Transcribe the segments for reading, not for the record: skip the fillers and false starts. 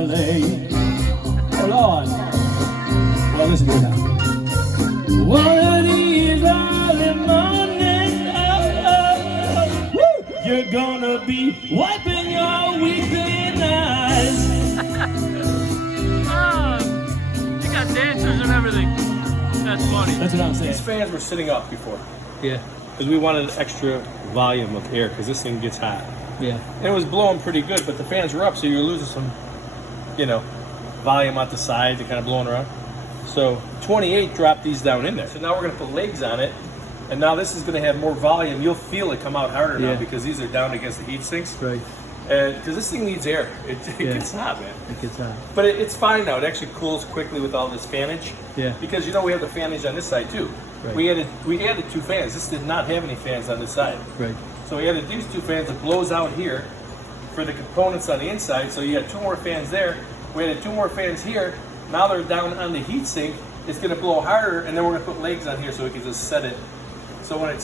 LA. Oh Lord. Well, listen to it now. One of these early mornings, you're gonna be wiping your weekend eyes. You got dancers and everything. That's funny. That's what I'm saying. These fans were sitting up before Yeah. because we wanted extra volume of air because this thing gets hot. Yeah. And it was blowing pretty good, but the fans were up, so you're losing some, volume out the sides and kind of blowing around. So 28 dropped these down in there. So now we're going to put legs on it, and now this is going to have more volume. You'll feel it come out harder now because these are down against the heat sinks. Right. And because this thing needs air, it gets hot, man. It gets hot. But it's fine now. It actually cools quickly with all this fanage. Yeah. Because we have the fanage on this side too. Right. We added 2 fans. This did not have any fans on this side. Right. So we added these 2 fans. It blows out here for the components on the inside. So you got 2 more fans there. We added 2 more fans here. Now they're down on the heat sink. It's going to blow harder, and then we're going to put legs on here so we can just set it. So when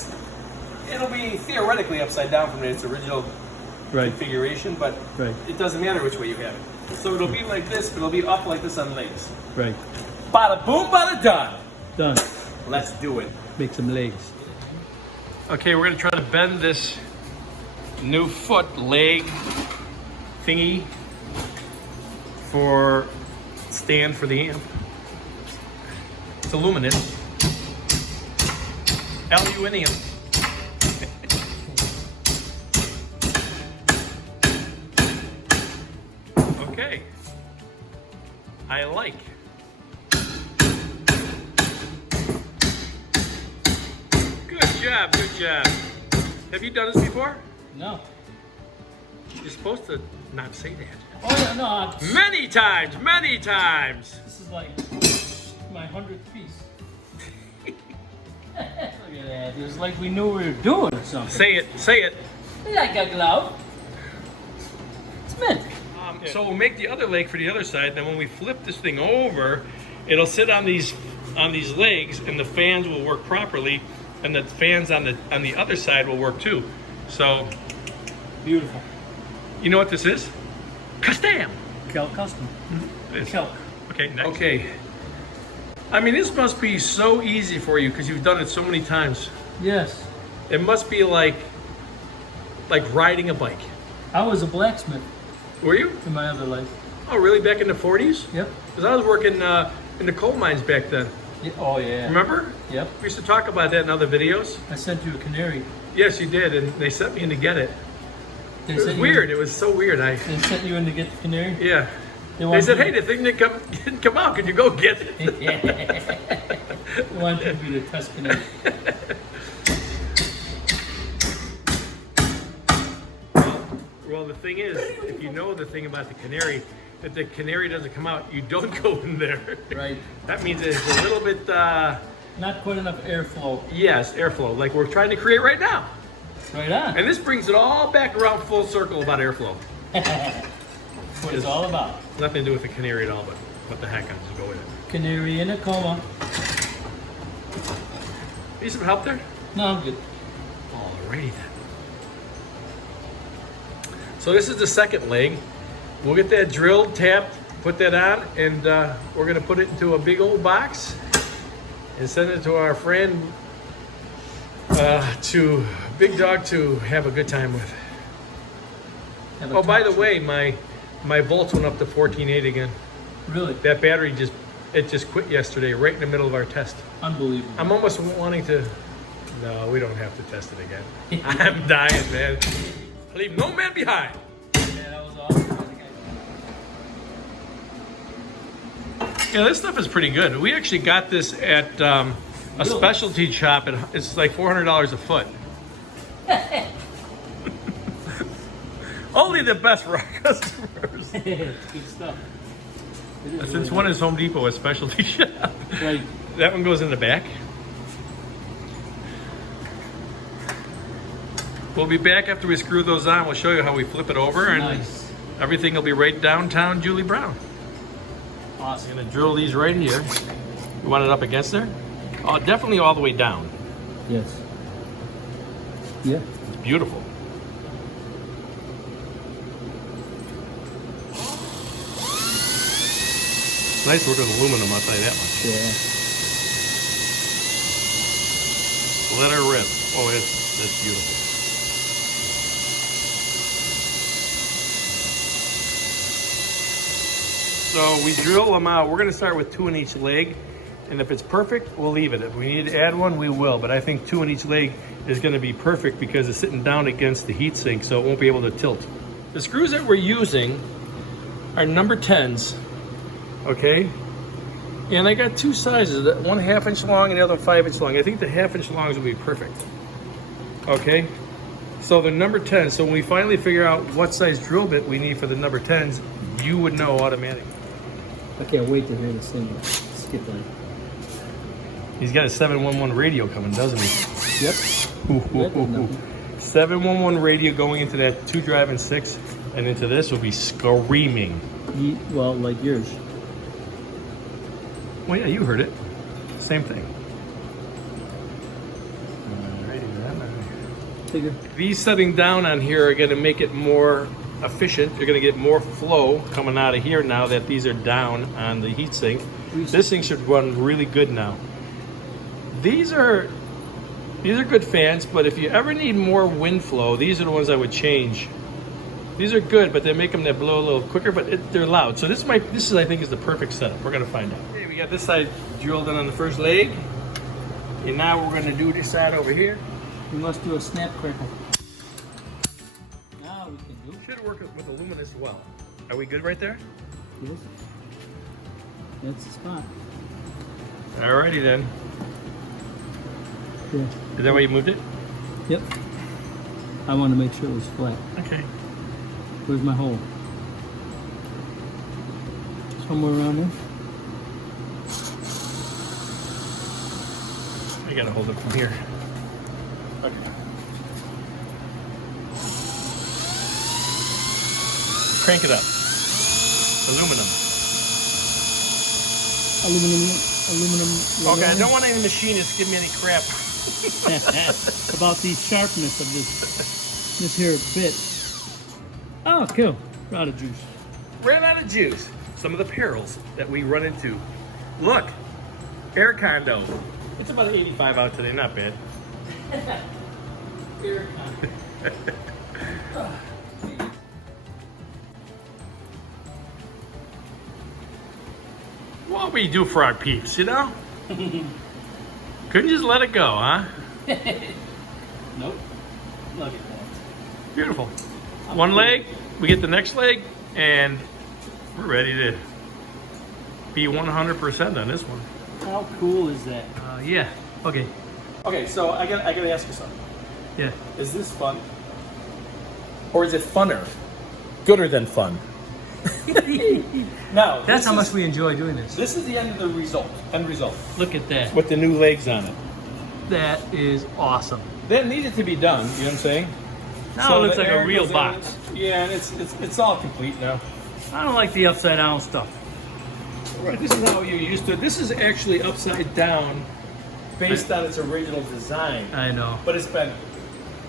it'll be theoretically upside down from its original configuration, but it doesn't matter which way you have it. So it'll be like this, but it'll be up like this on legs. Right. Bada boom, bada done. Done. Let's do it. Make some legs. Okay, we're gonna try to bend this new foot leg thingy for stand for the amp. It's aluminum. Aluminium. Okay. I like. Good job, good job. Have you done this before? No. You're supposed to not say that. Oh yeah, no. Many times, many times. This is like my 100th piece. Look at that. It was like we knew we were doing or something. Say it, say it. Like a glove. It's mint. So we'll make the other leg for the other side. Then when we flip this thing over, it'll sit on these legs, and the fans will work properly, and the fans on the other side will work too. So Beautiful. you know what this is? Custom. Kelk custom. It's- Kelk. Okay, next. Okay. I mean, this must be so easy for you because you've done it so many times. Yes. It must be like riding a bike. I was a blacksmith Were you? in my other life. Oh, really? Back in the 40s? Yep. Because I was working in the coal mines back then. Yeah. Oh yeah. Remember? Yep. We used to talk about that in other videos. I sent you a canary. Yes, you did, and they sent me in to get it. They It was sent you weird. It was so weird. They sent you in to get the canary. Yeah. They wanted said, you- "Hey, the thing didn't come out. Could you go get it?" They wanted you to test canary. Well, the thing is, if you know the thing about the canary, if the canary doesn't come out, you don't go in there. Right. That means it's a little bit, Not quite enough airflow. yes, airflow, like we're trying to create right now. Right on. And this brings it all back around full circle about airflow. That's what it's all about. Nothing to do with the canary at all, but what the heck, I'll just go with it. Canary in a coma. Need some help there? No, I'm good. Alrighty then. So this is the second leg. We'll get that drilled, tapped, put that on, and we're gonna put it into a big old box and send it to our friend, to Big Dog, to have a good time with. Have a Oh, by the talk way, my volts went up to 14.8 again. show. Really? That battery just quit yesterday, right in the middle of our test. Unbelievable. I'm almost wanting to. No, we don't have to test it again. I'm dying, man. I leave no man behind. Yeah, that was awesome. Yeah, this stuff is pretty good. We actually got this at a specialty shop. It's like $400 a foot. Only the best for our customers. Good stuff. It is Since really one nice. is Home Depot, a specialty shop. Right. That one goes in the back. We'll be back after we screw those on. We'll show you how we flip it over, and Nice. everything will be right downtown Julie Brown. Awesome. I'm gonna drill these right here. You want it up against there? Oh, definitely all the way down. Yes. Yeah. It's beautiful. Nice work with aluminum, I'll tell you that much. Yeah. Let her rip. Oh, that's beautiful. So we drill them out. We're going to start with 2 in each leg. And if it's perfect, we'll leave it. If we need to add one, we will. But I think 2 in each leg is going to be perfect because it's sitting down against the heat sink, so it won't be able to tilt. The screws that we're using are number 10s, okay? And I got 2 sizes, one 1/2 inch long and the other 5 inch long. I think the 1/2 inch longs will be perfect, okay? So they're number 10. So when we finally figure out what size drill bit we need for the number 10s, you would know automatically. I can't wait to hear the single skip line. He's got a 711 radio coming, doesn't he? Yep. 711 radio going into that 2 drive and 6, and into this will be screaming. Well, like yours. Well, yeah, you heard it. Same thing. Figure. These setting down on here are going to make it more efficient. You're going to get more flow coming out of here now that these are down on the heatsink. This thing should run really good now. These are good fans, but if you ever need more wind flow, these are the ones I would change. These are good, but they make them that blow a little quicker, but they're loud. So this is I think is the perfect setup. We're gonna find out. Okay, we got this side drilled in on the first leg, and now we're gonna do this side over here. We must do a snap crackle. Now we can do. Should work with aluminum as well. Are we good right there? Yes. That's the spot. Alrighty then. Yeah. Is that why you moved it? Yep. I want to make sure it was flat. Okay. Where's my hole? Somewhere around there. I gotta hold it from here. Okay. Crank it up. Aluminum. Aluminum. Okay, I don't want any machinists give me any crap. About the sharpness of this here bit. Oh, cool. We're out of juice. Ran out of juice. Some of the perils that we run into. Look, air condo. It's about 85 out today, not bad. Air condo. What we do for our peeps, you know? Couldn't just let it go, huh? Nope. Look at that. Beautiful. One leg, we get the next leg, and we're ready to be 100% on this one. How cool is that? Yeah. Okay. Okay, so I gotta ask you something. Yeah. Is this fun? Or is it funner? Gooder than fun? Now, That's how much we enjoy doing this. This is the end result. Look at that. With the new legs on it. That is awesome. That needed to be done, you know what I'm saying? Now it looks the like air a real goes in. box. Yeah, and it's all complete now. I don't like the upside down stuff. Right, this is how you're used to it. This is actually upside down based on its original design. I know. But it's been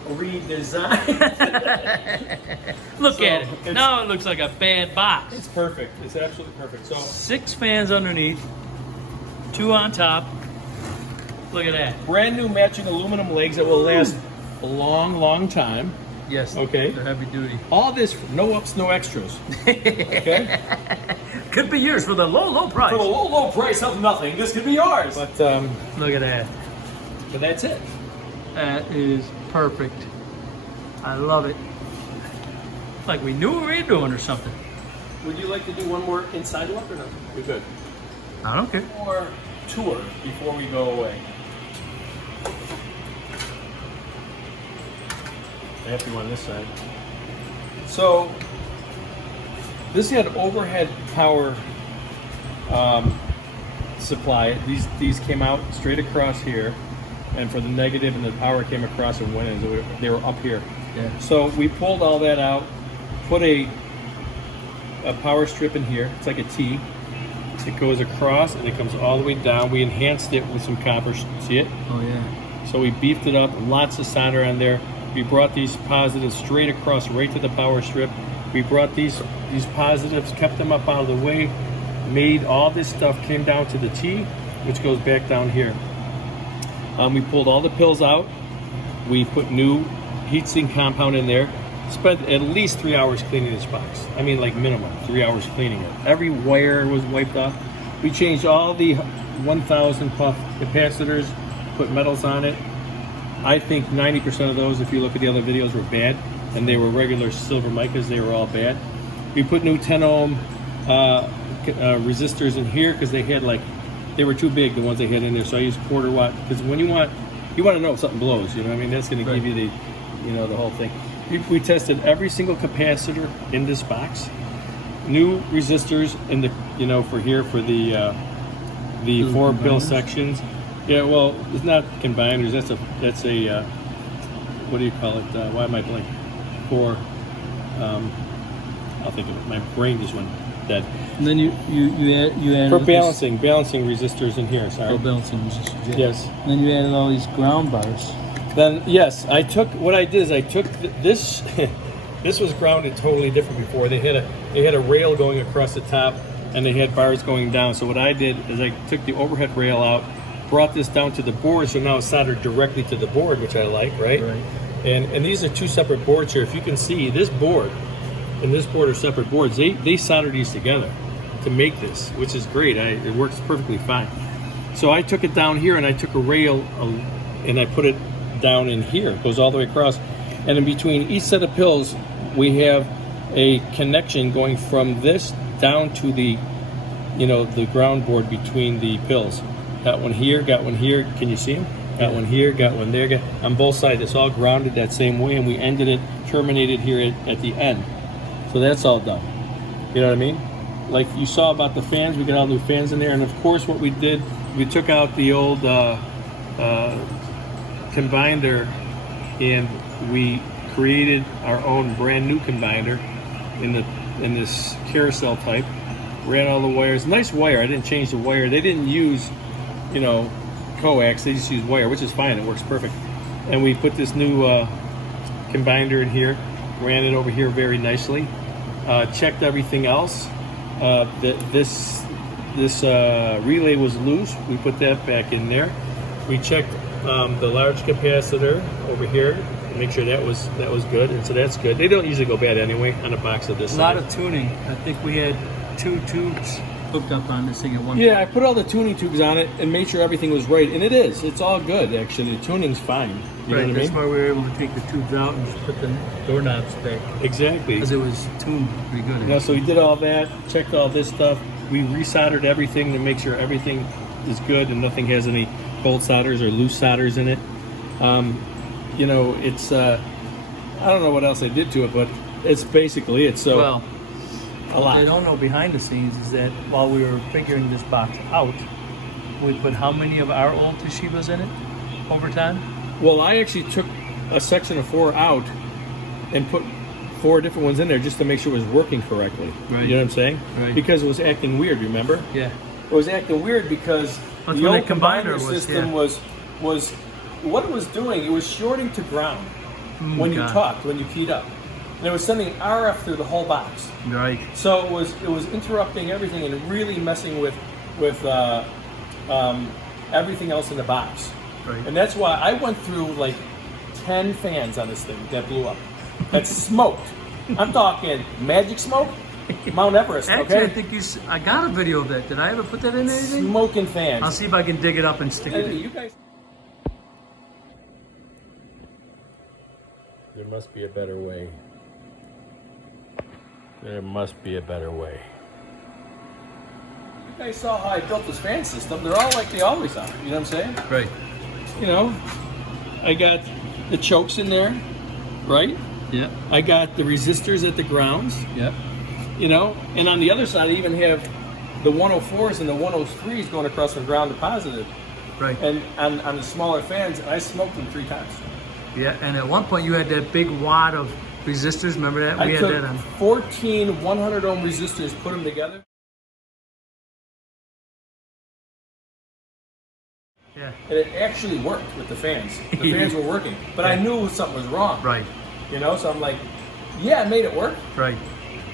redesigned. Look So, at it. it's- Now it looks like a bad box. It's perfect. It's absolutely perfect. So 6 fans underneath, 2 on top. Look at that. brand new matching aluminum legs that will last a long, long time. Yes. Okay. They're heavy duty. All this, no ups, no extras. Okay? Could be yours for the low price. For the low, low price of nothing, this could be yours. But Look at that. that's it. That is perfect. I love it. Like we knew what we were doing or something. Would you like to do one more inside look or no? You're good. I don't care. One more tour before we go away. I have to go on this side. So this had overhead power supply. These came out straight across here, and for the negative, and the power came across and went in. So they were up here. Yeah. So we pulled all that out, put a power strip in here. It's like a T. It goes across and it comes all the way down. We enhanced it with some copper. See it? Oh yeah. So we beefed it up. Lots of solder on there. We brought these positives straight across, right to the power strip. We brought these positives, kept them up out of the way, made all this stuff, came down to the T, which goes back down here. We pulled all the pills out. We put new heatsink compound in there. Spent at least 3 hours cleaning this box. I mean, like minimum 3 hours cleaning it. Every wire was wiped off. We changed all the 1,000 puff capacitors, put metals on it. I think 90% of those, if you look at the other videos, were bad, and they were regular silver micas. They were all bad. We put new 10 ohm resistors in here because they were too big, the ones they had in there. So I used quarter watt, because when you want to know if something blows, you know what I mean? That's going to give you the whole thing. We tested every single capacitor in this box. New resistors in the, for here, for the 4 pill sections. Yeah, well, it's not combiners. That's a what do you call it? Why am I blanking? I'll think of it. My brain just went dead. And then you added For balancing resistors in here. Sorry. Oh, balancing resistors. Yeah. Yes. And then you added all these ground bars. Then yes, I took this. This was grounded totally different before. They had a rail going across the top, and they had bars going down. So what I did is I took the overhead rail out, brought this down to the board, so now it's soldered directly to the board, which I like, right? Right. And these are 2 separate boards here. If you can see, this board and this board are separate boards. They soldered these together to make this, which is great. It works perfectly fine. So I took it down here, and I took a rail and I put it down in here. It goes all the way across, and in between each set of pills we have a connection going from this down to the the ground board between the pills. Got one here, got one here. Can you see them? Got one here, got one there. On both sides, it's all grounded that same way, and we terminated here at the end. So that's all done. You know what I mean? Like you saw about the fans, we got all new fans in there, and of course what we did, we took out the old combiner, and we created our own brand new combiner in this carousel type. Ran all the wires. Nice wire. I didn't change the wire. They didn't use coax. They just used wire, which is fine. It works perfect. And we put this new combiner in here. Ran it over here very nicely. Checked everything else. This relay was loose. We put that back in there. We checked the large capacitor over here to make sure that was good, and so that's good. They don't usually go bad anyway on a box of this size. A lot of tuning. I think we had 2 tubes hooked up on this thing at one point. Yeah, I put all the tuning tubes on it and made sure everything was right, and it is. It's all good, actually. The tuning's fine. You know what I That's mean? why we were able to take the tubes out and just put the doorknobs back. Exactly. Because it was tuned pretty good. Yeah, so we did all that, checked all this stuff. We resoldered everything to make sure everything is good and nothing has any cold solders or loose solders in it. It's I don't know what else I did to it, but it's basically it. So well, a lot. what they don't know behind the scenes is that while we were figuring this box out, we put how many of our old Toshibas in it over time? Well, I actually took a section of 4 out and put 4 different ones in there just to make sure it was working correctly. Right. You know what I'm saying? Right. Because it was acting weird, remember? Yeah. It was acting weird because That's the when old the combiner system was what it was doing, it was shorting to ground when you God. talked, when you keyed up. And it was sending RF through the whole box. Right. So it was interrupting everything and really messing with everything else in the box. Right. And that's why I went through like 10 fans on this thing that blew up. That smoked. I'm talking magic smoke, Mount Everest. Actually, okay? I think I got a video of that. Did I ever put that in anything? Smoking fans. I'll see if I can dig it up and stick it Hey, in. you guys. There must be a better way. There must be a better way. You guys saw how I built this fan system. They're all like they always are. You know what I'm saying? Right. I got the chokes in there, right? Yeah. I got the resistors at the grounds, Yeah. and on the other side I even have the 104s and the 103s going across from ground to positive. Right. And on the smaller fans, I smoked them 3 times. Yeah. And at one point you had that big wad of resistors. Remember that? I We had took that on. 14 100 ohm resistors, put them together. Yeah. And it actually worked with the fans. The fans were working, but I knew something was wrong. Right. So I'm like, yeah, I made it work. Right.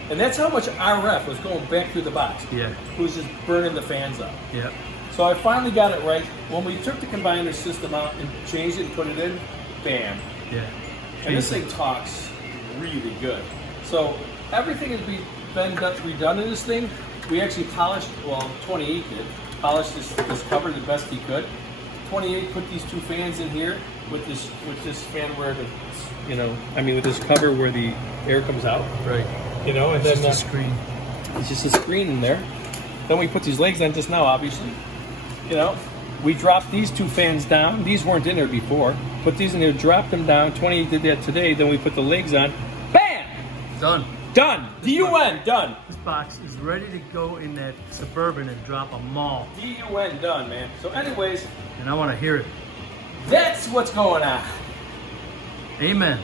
And that's how much RF was going back through the box. Yeah. It was just burning the fans up. Yeah. So I finally got it right. When we took the combiner system out and changed it and put it in, bam. Yeah. And this thing talks really good. So everything has been redone in this thing. We actually polished, well, 28 did, polished this cover the best he could. 28 put these two fans in here with this fan where the, you know, I mean with this cover where the air comes out. Right. You know, and It's then just a screen. it's just a screen in there. Then we put these legs on just now, obviously. You know, we dropped these two fans down. These weren't in there before. Put these in there, dropped them down. 28 did that today. Then we put the legs on. Bam! Done. Done. D-U-N, done. This box is ready to go in that Suburban and drop a mall. D-U-N, done, man. So anyways, And I want to hear it. that's what's going on. Amen.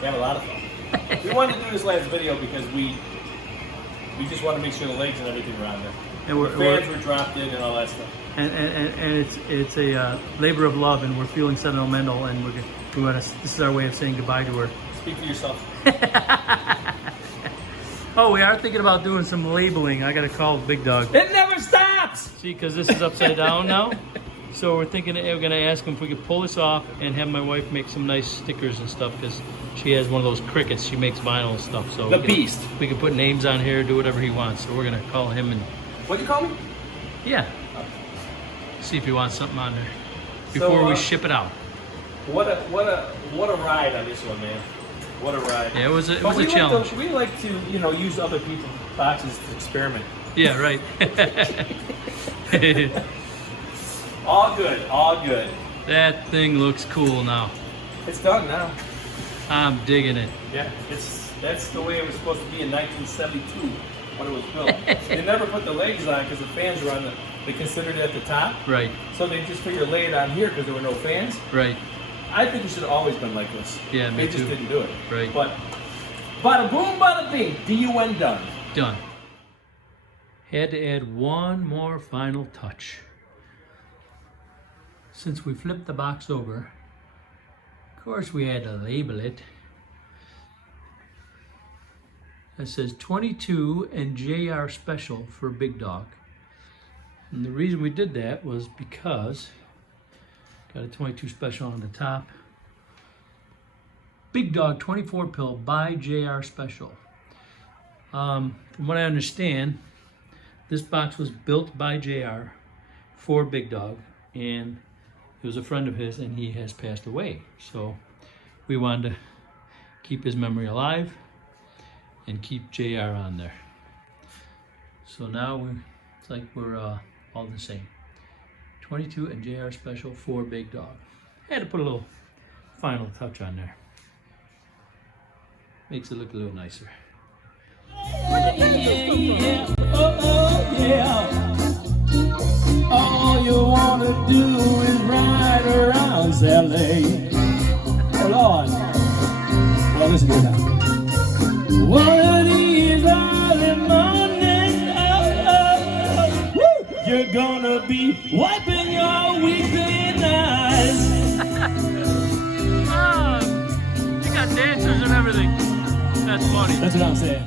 We have a lot of fun. We wanted to do this last video because we just want to make sure the legs and everything are on there. And The fans were dropped in and all that stuff. and it's a labor of love, and we're feeling sentimental, and we want to. This is our way of saying goodbye to her. Speak for yourself. Oh, we are thinking about doing some labeling. I got to call Big Dog. It never stops! See, because this is upside down now. So we're thinking, we're going to ask him if we could pull this off and have my wife make some nice stickers and stuff, because she has one of those crickets. She makes vinyl and stuff. So The beast. We can put names on here, do whatever he wants. So we're going to call him and, What'd you call me? yeah, see if he wants something on there before we ship it out. What a ride on this one, man. What a ride. Yeah, it was a But challenge. We like to, you know, use other people's boxes to experiment. Yeah, right. All good, all good. That thing looks cool now. It's done now. I'm digging it. Yeah, that's the way it was supposed to be in 1972 when it was built. They never put the legs on because the fans were on they considered it at the top. Right, So they just figured lay it on here because there were no fans. right. I think it should have always been like this. Yeah, me They just too. didn't do it. Right. But bada boom, bada bing, D-U-N done. Done. Had to add one more final touch. Since we flipped the box over, of course we had to label it. It says 22 and JR Special for Big Dog. And the reason we did that was because got a 22 Special on the top. Big Dog 24 pill by JR Special. From what I understand, this box was built by JR for Big Dog, and he was a friend of his, and he has passed away. So we wanted to keep his memory alive and keep JR on there. So now it's like we're all the same. 22 and JR Special for Big Dog. Had to put a little final touch on there. Makes it look a little nicer. Yeah, oh, yeah. All you wanna do is ride around LA. Oh Lord. Well, listen to that. One of these early mornings, woo, you're gonna be wiping your weeping eyes. You got dancers and everything. That's funny. That's what I'm saying.